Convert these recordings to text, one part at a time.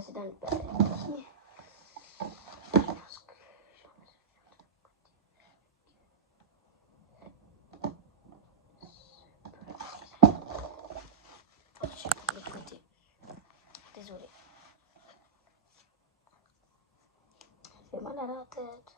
c'est dans le papier. Je pense que... de l'autre côté. Désolée. Ça fait mal à la tête.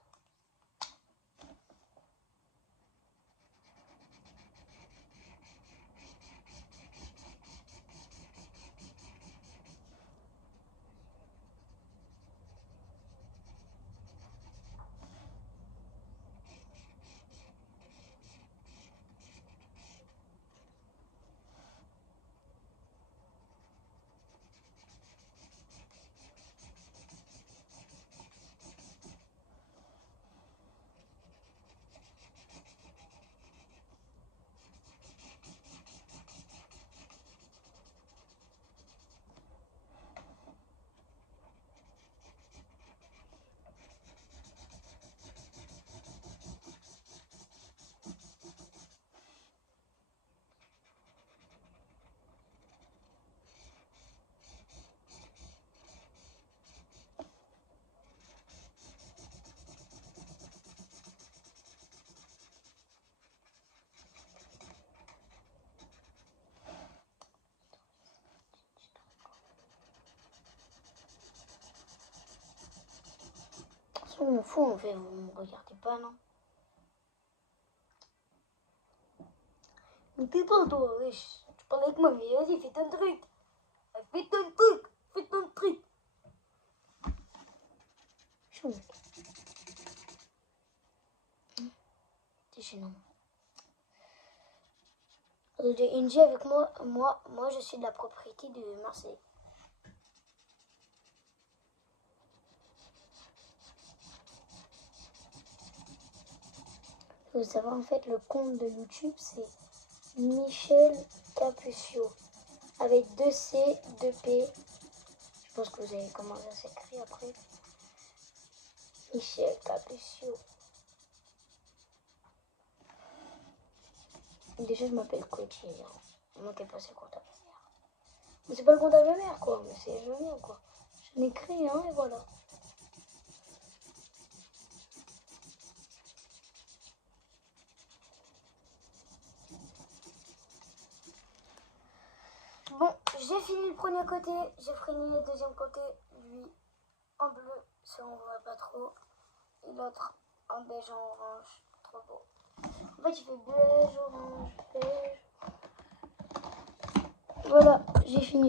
On m'en fout en fait, vous me regardez pas, non? Mais t'es pas toi, wesh. Tu parles avec moi, mais vas-y, fais ton truc. Fais ton truc, fais ton truc. Chou. T'es gênant. Indy avec moi je suis de la propriété de Marseille. Vous savez en fait le compte de YouTube c'est Michel Capucio avec 2 C, 2 P. Je pense que vous avez comment ça s'écrit après. Michel Capucio. Déjà je m'appelle Coty. Moi qui ai passé le compte à ma mère. Mais c'est pas le compte à ma mère quoi, mais c'est le mien quoi. J'en ai créé un et voilà. Bon, j'ai fini le premier côté, j'ai fini le deuxième côté, lui en bleu, ça on voit pas trop, et l'autre en beige, en orange, trop beau. En fait il fait beige, orange, beige. Voilà, j'ai fini.